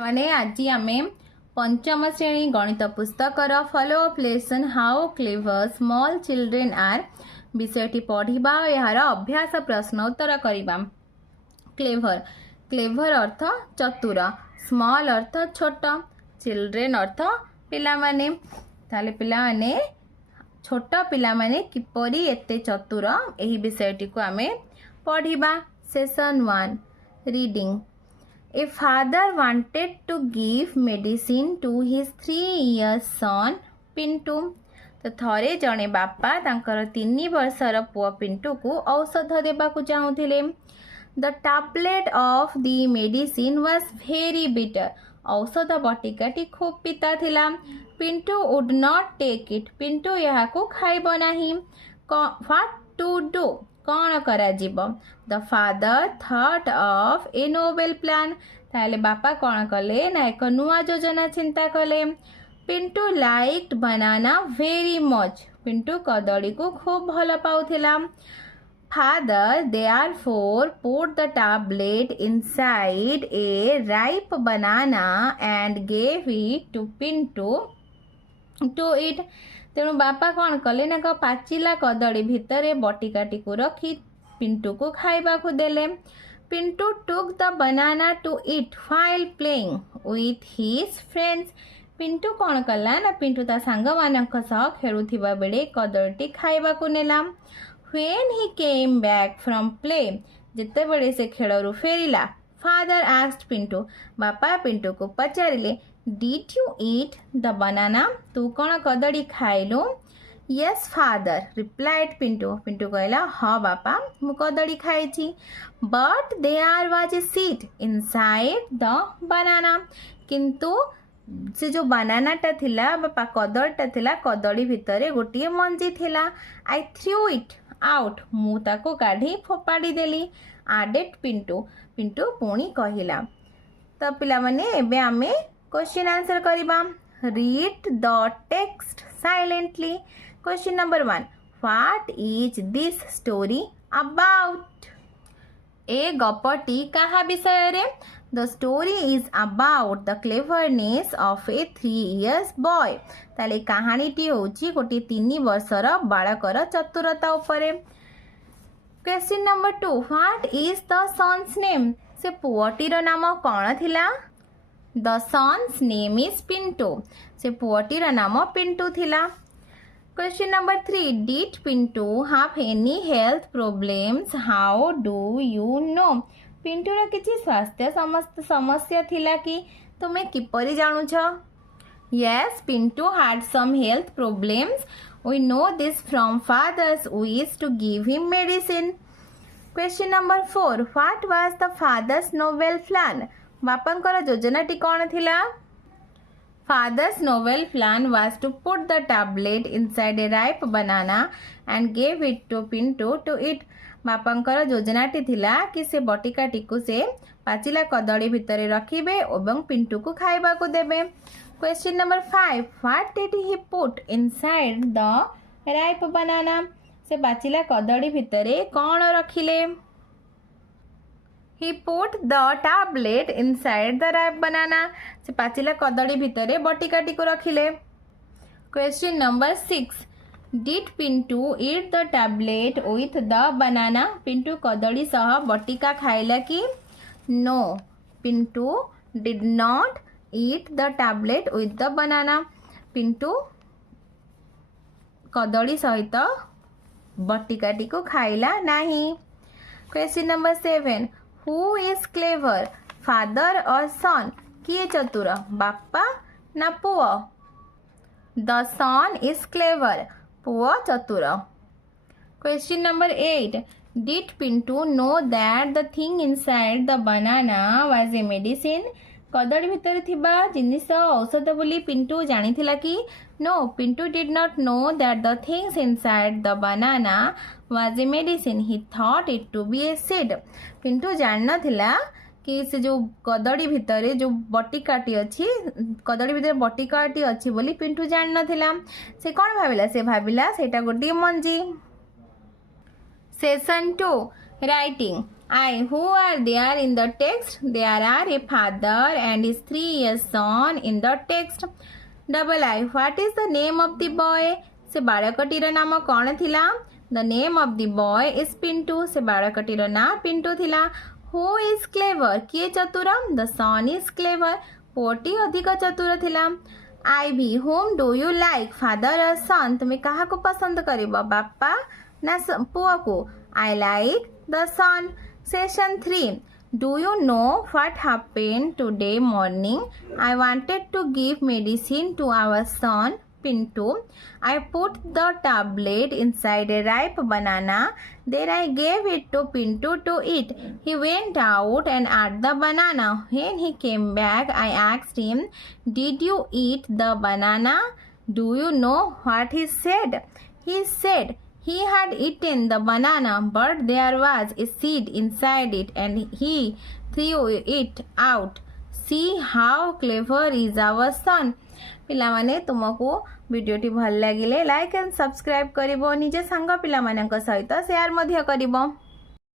माने आज आमे पंचम श्रेणी गणित पुस्तकर follow up lesson how clever small children are विषयटी पढ़ा यार अभ्यास प्रश्न उत्तर करवा। क्लेवर क्लेवर अर्थ चतुर, स्मॉल अर्थ छोट, चिल्ड्रेन अर्थ पिला माने। ताले पिला माने छोट पिला माने किपरि एते चतुर एही विषयटी को आमे पढ़िबा। Session 1 reading. A father wanted to give medicine to his 3 years son Pintu. तो थरे जड़े बापा तांकर 3 वर्षर पुआ पिंटू को औषध देबा को चाहूथिले। The tablet of the medicine was very bitter। औषध बटिकाटी खूब पिता थिला। Pintu would not take it। Pintu यहाँ को खाइब नाही। What to do? कौन करा जीव? The father thought of A Nobel plan. ताले बापा कौन कले ना एक नुआ योजना चिंता कले। Pintu liked banana very much. Pintu कदली को खूब भल पाउथिला। Father therefore put the tablet inside a ripe banana and gave it to Pintu to eat. तेणु बापा कौन कले ना पाचिला कदली भितर बटिकाटी को रखी पिंटू को खाइबा को देले। Pintu took the banana to eat while playing with his friends. Pintu कौन कला ना पिंटू ता सांग मानक सह खेलुथिबा बेले कदलीटी खाइबा को नेला। When he came back from play जेते बेले से खेलरू फेरिला फादर आस्क्ड पिंटू। बापा पिंटू को पचारिले Did you eat the banana? तू कौन कदली खाइलु? Yes father replied Pintu. Pintu कहला हाँ बापा मु कदली खाइछि। But there was a seed inside the banana। किंतु से जो बनाना टा थिला बापा कदलटा थिला कदली भितरे गोटिए मंजी थिला। I threw it out। मु ताको काढी फोपाड़ी देली। Added पिंटू। पिंटू पुणी कहिला। तो पिला माने एबे आमे क्वेश्चन आंसर करिबा। Read the text silently. Question number 1 what is this story about? ए गपटी कहा विषय रे? The story is about the cleverness of a 3 years boy. ताले कहानीटी होची गोटे 3 वर्षर बालकर चतुरता उपरे। Question number 2 what is the son's name? से पुअटीर नाम कौन थिला? The son's name is Pintu. से पुअटीर नाम पिंटू थिला। Question number 3 did Pintu have any health problems? How do you know? पिंटूर किसी स्वास्थ्य समस्या थिला कि तुमे किपरि जानुछ? Yes Pintu had some health problems. We know this from father's wish to give him medicine. Question number 4 what was the father's novel plan? बापांकर योजनाटी कौन थिला? Father's novel plan was to put the tablet inside a ripe banana and give it to Pintu to eat. बापांकर योजनाटी थिला कि से बटिकाटी को से पाचिला कदली भितरे रखिबे एवं पिंटू को खाइबा को देबे। Question number 5 what did he put inside the ripe banana? से पाचिला कदली भितरे कौन रखिले? He put the tablet inside the ripe banana। से पाचिला कदली भितरे बटिकाटी को रखिले। Question number 6 Did Pintu eat the tablet with the banana? Pintu कदली सह बटिका खाइला कि? No Pintu did not eat the tablet with the banana। Pintu कदली सहित बटिकाटी को खाइला नहीं। Question number 7 who is clever? Father और सन? किए चतुर बापा ना पुआ? द सन इज क्लेवर पुआ चतुर। Question number 8 did Pintu know that the thing inside the banana was a medicine? कदली भितर थिबा जिनिस औषध बोली पिंटू जानिथिला कि? No Pintu did not know that the things inside the banana was a medicine. He thought it to be a seed. Pintu जान नथिला कि से जो कदली भितर जो बटिकाटी अच्छी कदली भितर बटिकाटी अच्छी बोली पिंटू जान नथिला। से कौन भाविला? से भाविला सेटा गोटे मंजी। Session 2 writing. I. Who are there in the text? There are a father and his 3 years son in the text. Double I. What is the name of the boy? से बाळकटीर नाम कौन थिला? The name of the boy is Pintu. से बाळकटीर ना पिंटू थिला. Who is clever? किए चतुर? The son is clever. पुओटी अधिक चतुर थिला. I. B. Whom do you like? Father or son? तुम्हें कहा को पसंद करिबो? बापा ना पुओ को? I like the son. Session 3. Do you know what happened today morning? I wanted to give medicine to our son Pintu. I put the tablet inside a ripe banana. Then I gave it to Pintu to eat. He went out and ate the banana. When he came back, I asked him, "Did you eat the banana?" Do you know what he said? He said, he had eaten the banana, but there was a seed inside it and he threw it out. See how clever is our son. पिलामाने तुमको वीडियोटी भल लागिले like and subscribe करिवो निजे संग पिलामानक सहित share मध्य करिवो।